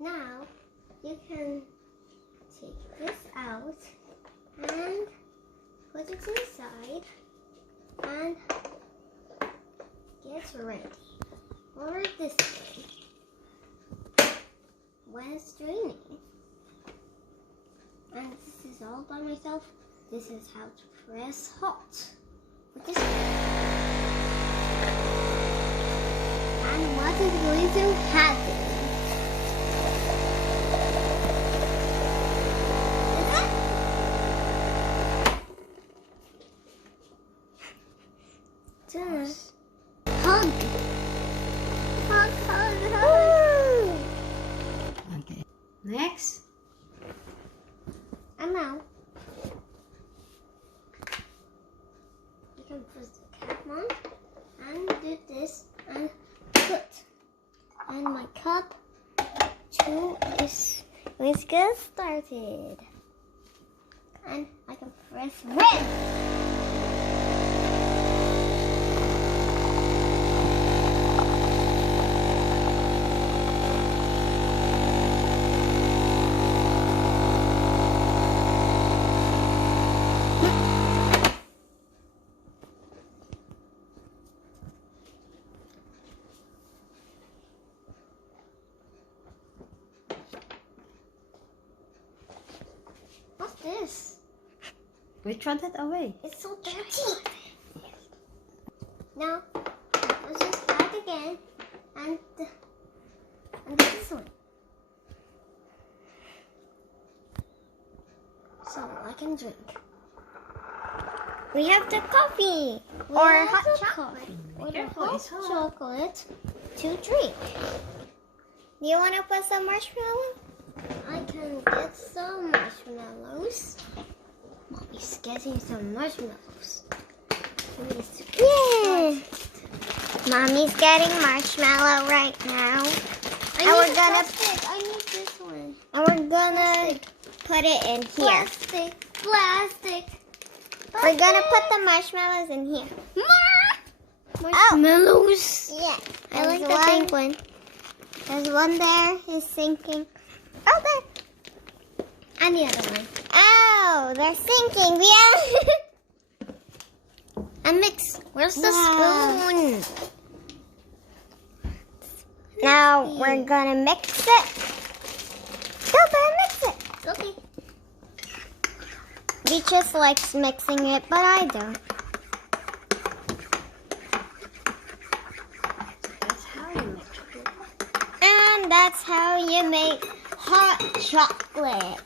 Now you can take this out and put it inside and get ready. Or this way. When it's draining. And this is all by myself. This is how to press hot. With this way. And what is going to happen? Hug. Hug, hug, hug. Okay. Next. And now, you can put the cap on and do this and put. And my cup 2 is let's get started. And I can press red. What's this? We throw that away. It's so dirty. Now, let's just start again. And this one. So I can drink. We have the coffee. Or hot chocolate. Or the hot chocolate to drink. Do you want to put some marshmallow? I can get some marshmallows. Mommy's getting some marshmallows. Yay! Mommy's getting marshmallow right now. I need this one. And we're gonna put it in here. Plastic. We're gonna put the marshmallows in here. Marshmallows. Yeah. I like the pink one. There's one there is sinking. Oh, there. And the other one. Oh, they're sinking. Yeah. And mix. Where's the Wow. spoon? Now we're gonna mix it. Go, Bear, mix it. Okay. Beatrice likes mixing it, but I don't. That's how you make chocolate. And that's how you make hot chocolate.